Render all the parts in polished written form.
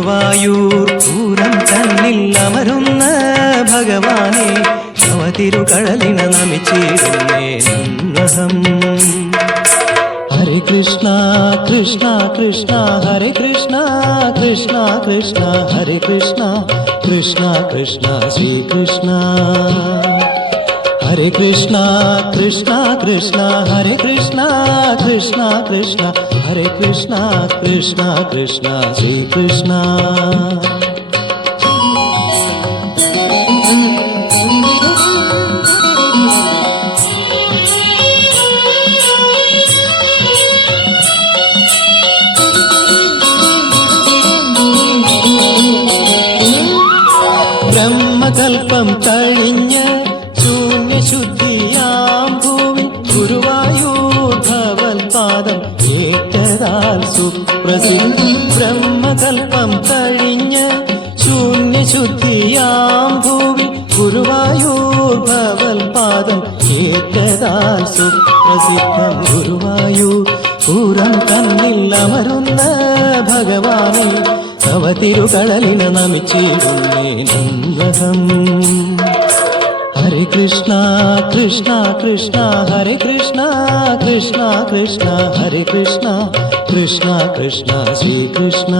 ഗുരുവായൂർ പൂരം തന്നിൽ അമരുന്ന ഭഗവാനെ നവതിരുകടലിന നമിച്ചിടുന്നേ നന്ദഹം. ഹരേ കൃഷ്ണ കൃഷ്ണ കൃഷ്ണ ഹരേ കൃഷ്ണ കൃഷ്ണ കൃഷ്ണ ഹരേ കൃഷ്ണ കൃഷ്ണ കൃഷ്ണ ശ്രീകൃഷ്ണ. ഹരേ കൃഷ്ണ കൃഷ്ണ കൃഷ്ണ ഹരേ കൃഷ്ണ കൃഷ്ണ കൃഷ്ണ ഹരേ കൃഷ്ണ കൃഷ്ണ കൃഷ്ണ ശ്രീകൃഷ്ണ. ബ്രഹ്മകൽപ്പം കഴിഞ്ഞ് ശൂന്യശുദ്ധിയാം ഭൂമി ഗുരുവായൂർ ഭവൽപാദം ഏറ്റതാൽ സുപ്രസിദ്ധി. ബ്രഹ്മകൽപ്പം കഴിഞ്ഞ് ശൂന്യശുദ്ധിയാം ഭൂമി ഗുരുവായൂർ ഭവൽപാദം ഏറ്റതാൽ സുപ്രസിദ്ധം. ഗുരുവായൂർ പൂരം തന്നിൽ അമരുന്ന ഭഗവാനെ നവതിരുകടലിന നമിച്ചിടുന്നേ നന്ദഹം. ഹരേ കൃഷ്ണ കൃഷ്ണ കൃഷ്ണ ഹരേ കൃഷ്ണ കൃഷ്ണ കൃഷ്ണ ഹരേ കൃഷ്ണ കൃഷ്ണ കൃഷ്ണ ശ്രീകൃഷ്ണ.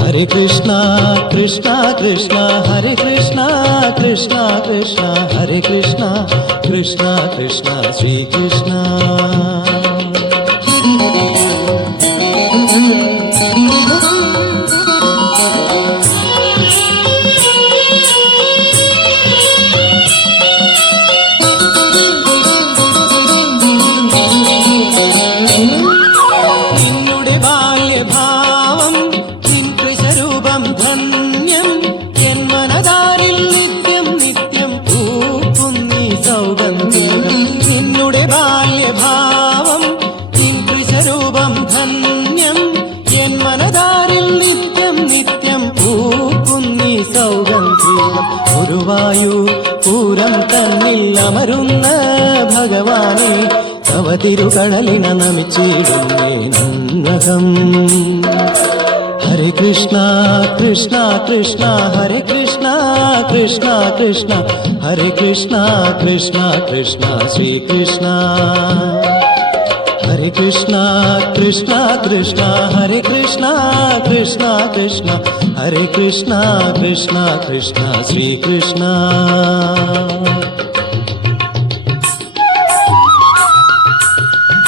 ഹരേ കൃഷ്ണ കൃഷ്ണ കൃഷ്ണ ഹരേ കൃഷ്ണ കൃഷ്ണ കൃഷ്ണ ഹരേ കൃഷ്ണ കൃഷ്ണ കൃഷ്ണ ശ്രീകൃഷ്ണ. നിന്നുടെ ബാല്യഭാവം നിൻ കൃശരൂപം ധന്യം എൻ മനതാരിൽ നിത്യം നിത്യം പൂക്കുന്നീ സൗഗന്ധികം. നിന്നുടെ ബാല്യഭാവം നിൻ കൃശരൂപം ധന്യം എൻ മനതാരിൽ നിത്യം നിത്യം പൂക്കുന്നീ സൗഗന്ധികം. ഗുരുവായൂർ പൂരം തന്നിൽ അമരുന്ന ഭഗവാനെ നവതിരുകടലിന നമിച്ചിടുന്നേ നന്ദഹം. ഹരേ കൃഷ്ണ കൃഷ്ണ കൃഷ്ണ ഹരേ കൃഷ്ണ കൃഷ്ണ കൃഷ്ണ ഹരേ കൃഷ്ണ കൃഷ്ണ കൃഷ്ണ ശ്രീകൃഷ്ണ. ഹരേ കൃഷ്ണ കൃഷ്ണ കൃഷ്ണ ഹരേ കൃഷ്ണ കൃഷ്ണ കൃഷ്ണ ഹരേ കൃഷ്ണ കൃഷ്ണ കൃഷ്ണ ശ്രീകൃഷ്ണ.